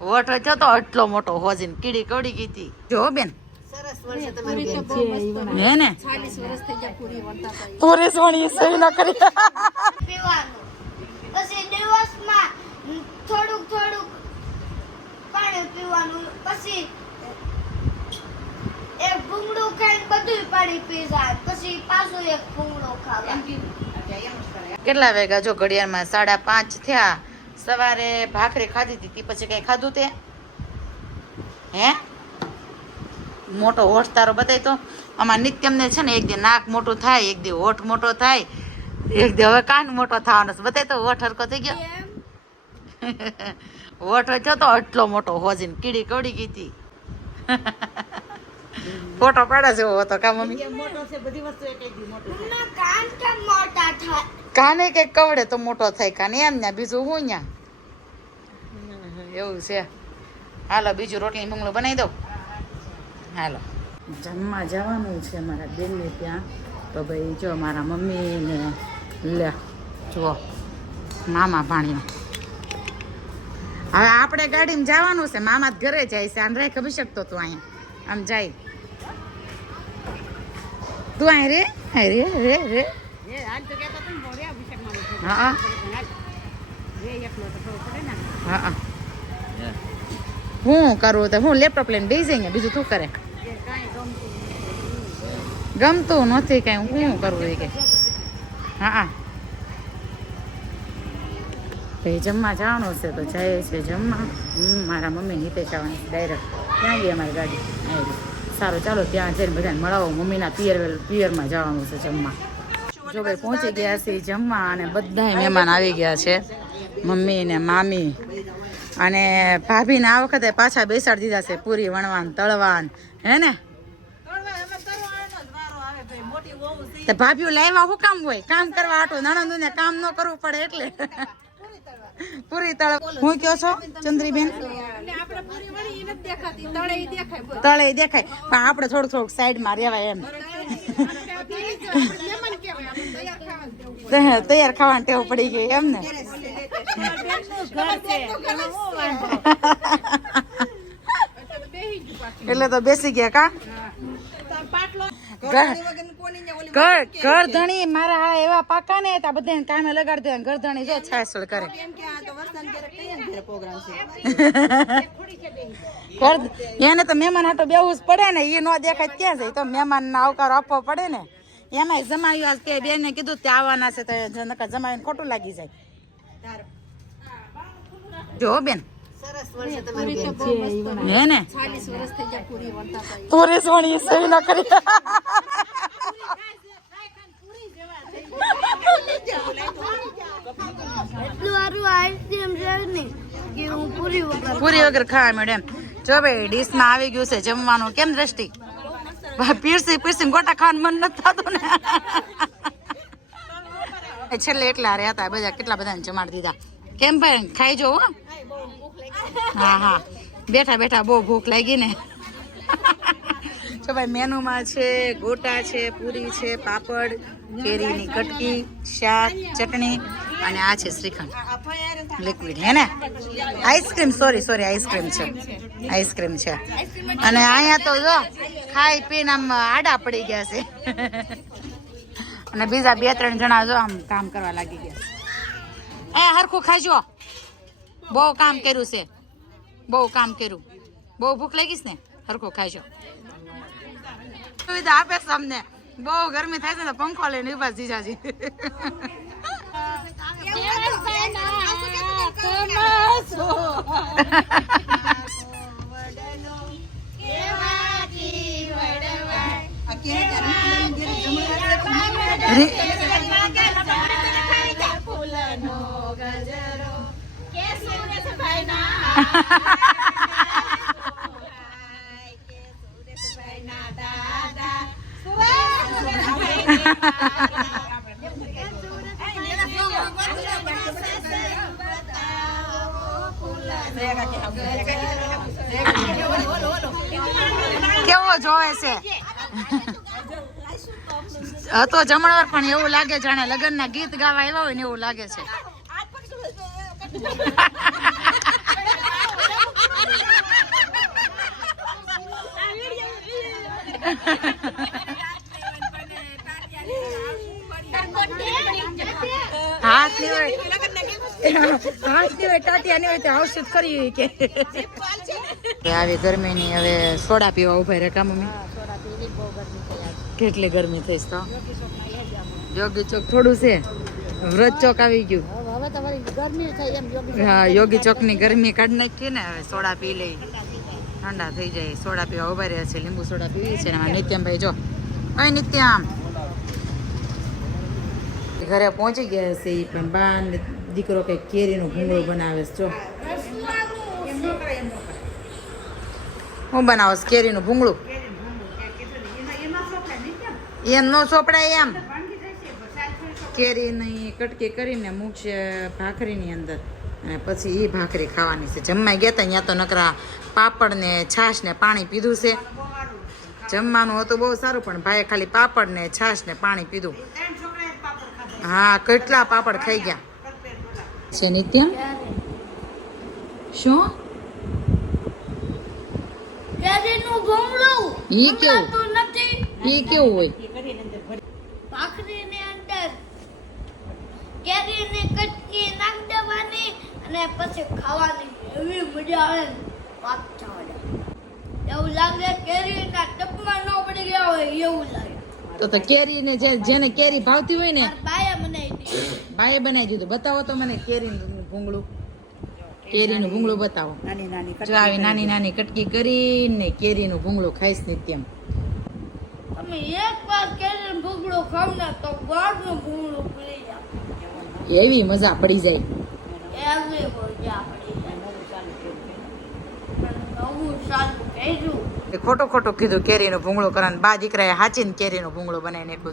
vote હતો તો આટલો મોટો હોજીને કીડી કવડી ગઈ હતી જો બેન હે ને પૂરી સોની સહી ન કરી પછી દિવસમાં થોડુંક પાણી પીવાનું પછી એક ભૂંગળું ખાઈને બધું પાણી પી જાય પછી પાછું એક ભૂંગળું ખાવા કેટલા વાગ્યા જો ઘડિયાળમાં 5:30 થયા સવારે ભાખરી ખાધી હતી પછી કઈ ખાધું તે હે મોટો હોઠ તારો બતાય તો આમાં નિત્યમને છે ને એક દી નાક મોટું થાય એક દી હોઠ મોટો થાય એક દી હવે કાન મોટો થવાનો છે બતાય તો હોઠ હરકો થઈ ગયો હોઠ હતો તો આટલો મોટો હોજીને કીડી કવડી ગઈ હતી ફોટો પાડે છે એવો હતો કા મમ્મી કાન કેમ મોટા થાય કાને કઈક કવડે તો મોટો થાય કાને એમ ને બીજું હું ન્યા એવું છે હાલો બીજું રોટલી ભૂંગળું બનાવી દઉં હાલો જમવા જવાનું છે મારા બેનને ત્યાં તો ભાઈ જો મારા મમ્મી ને લે જુઓ મામા ભાણિયો હવે આપણે ગાડીમાં જવાનું છે મામા ઘરે જાય છે આને ખબર શકતો તું અહીંયા આમ જાય તું અહીં રે હા હા હું કરું તો હું લેપટોપ લઈને બેસી જાય બીજું તું કરે ગમતું નથી કઈ હું કરવું એ કે હા ભાઈ જમવા જવાનું છે તો જાય છે જમવા મારા મમ્મી નીચે જવાની ડાયરેક્ટ ત્યાં ગઈ અમારી ગાડી આવી સારું ચાલો ત્યાં જઈને બધાને મળાવો મમ્મીના પિયરમાં જવાનું છે જમવા જો ભાઈ પહોંચી ગયા છે જમવા અને બધા મહેમાન આવી ગયા છે મમ્મી ને મામી અને ભાભીને આ વખતે પાછા બેસાડી દીધા છે પૂરી વણવાન તળવાન હે ને ભાભીઓ લાવ્યા શું કામ હોય કામ કરવા આટું નણંદુ ને કામ ન કરવું પડે એટલે પૂરી તળ હું કયો છો ચંદ્રીબેન તળે દેખાય પણ આપણે થોડુંક સાઈડમાં રહેવાય એમ તૈયાર ખાવાની ટેવ પડી ગઈ એમ ને એટલે તો બેસી ગયા કા ઘર ધણી મારા હા એવા પાકા ને તા બધા કામે લગાડી દે ઘર ધણી જો છાસળ કરે એને તો મહેમાન હાટો બેવું જ પડે ને એ નો દેખાય ક્યાં જાય તો મહેમાન ને આવકારો આપવો પડે ને એમાં જમાયું તે બેન ને કીધું તે આવવાના છે તો જમાવીને ખોટું લાગી જાય જો બેન હે ને પૂરી સોની સહી ન કરી પૂરી વગર ખાવા મેડમ જો ભાઈ ડીશ માં આવી ગયું છે જમવાનું કેમ દ્રષ્ટિ પીરસી ગોટા ખાવાનું મન નથી થતું ને છેલ્લે એટલા રહ્યા હતા બધા કેટલા બધાને જમાડી દીધા કેમ ભાઈ ખાઈ જો હા બેઠા બહુ ભૂખ લાગી ને જો ભાઈ મેનુમાં છે ગોટા છે પૂરી છે પાપડ કેરીની કટકી શાક ચટણી અને આ છે શ્રીખંડ લિક્વિડ હે ને આઈસ્ક્રીમ સોરી આઈસ્ક્રીમ છે અને અહીંયા તો જો ખાઈ પીને આમ આડા પડી ગયા છે અને બીજા 2-3 જણા જો આમ કામ કરવા લાગી ગયા હરખું ખાજો બહુ કામ કર્યું છે બહુ ભૂખ લાગીશ ને હરખું ખાજો સુવિધા આપે છે અમને બહુ ગરમી થાય છે ને પંખો લઈને ઉભા જીજાજી કેવો જોવે છે હતો જમણવાર પણ એવું લાગે જાણે લગ્નના ગીત ગાવા આવ્યા હોય ને એવું લાગે છે હાથ ની હોય ટાટિયા ની હોય તો ઔષધ કરી કે આવી ગરમી ની હવે સોડા પીવા ઉભા રે કા મમ્મી કેટલી ગરમી થઈશ તો યોગી ચોક થોડું છે વ્રત ચોક આવી ગયું હવે તમારી ગરમી થાય એમ યોગી હા યોગી ચોક ની ગરમી કાઢી નાખી ને હવે સોડા પી લઈ ઠંડા થઈ જાય સોડા પીવા ઉભા રહ્યા છે લીંબુ સોડા પીવી છે ને નિત્યમભાઈ જો અહીં નિત્યમ ઘરે પહોંચી ગયા છે ઈ પણ બા ને દીકરો કઈ કેરીનું ભૂંગળું બનાવે છે જો હું બનાવો છું કેરીનું ભૂંગળું એમ નો ચોપડાય એમ કેરીની કટકી કરીને મૂકશે ભાખરીની અંદર અને પછી એ ભાખરી ખાવાની છે જમવા ગયા હતા ત્યાં તો નકરા પાપડ ને છાશ ને પાણી પીધું છે જમવાનું હતું બહુ સારું પણ ભાઈએ ખાલી પાપડ ને છાશ ને પાણી પીધું હા કેટલા પાપડ ખાઈ ગયા છે નિત્યમ શું કેરીનું ભૂંગળું ઈ કેવું તો નથી ઈ કેવું હોય ભાખરીની અંદર કેરીની કટકી નાખ દેવાની અને પછી ખાવાની એવી મજા આવે ને વાત ચાલે એવું લાગે કેરીના ટપમાં ન પડી ગયા હોય એવું લાગે તો કેરીને જેને કેરી ભાવતી હોય ને મારા બાએ બનાવી દીધી બાએ બનાવી દીધું બતાવો તો મને કેરીનું ભૂંગળું બતાવો નાની નાની જો આવી નાની નાની કટકી કરીને કેરીનું ભૂંગળું ખાઈશ નિત્યમ તમે એક વાર કેરીનું ભૂંગળું ખાવ ને તો ગોળનું ભૂંગળું પી જાવ એવી મજા પડી જાય એવી મજા પડી જાય નવું સારું કહેજો ખોટું કીધું કેરીનું ભૂંગળું કરવાનું બા દીકરાએ હાચીને કેરીનું ભૂંગળું બનાવી નાખ્યું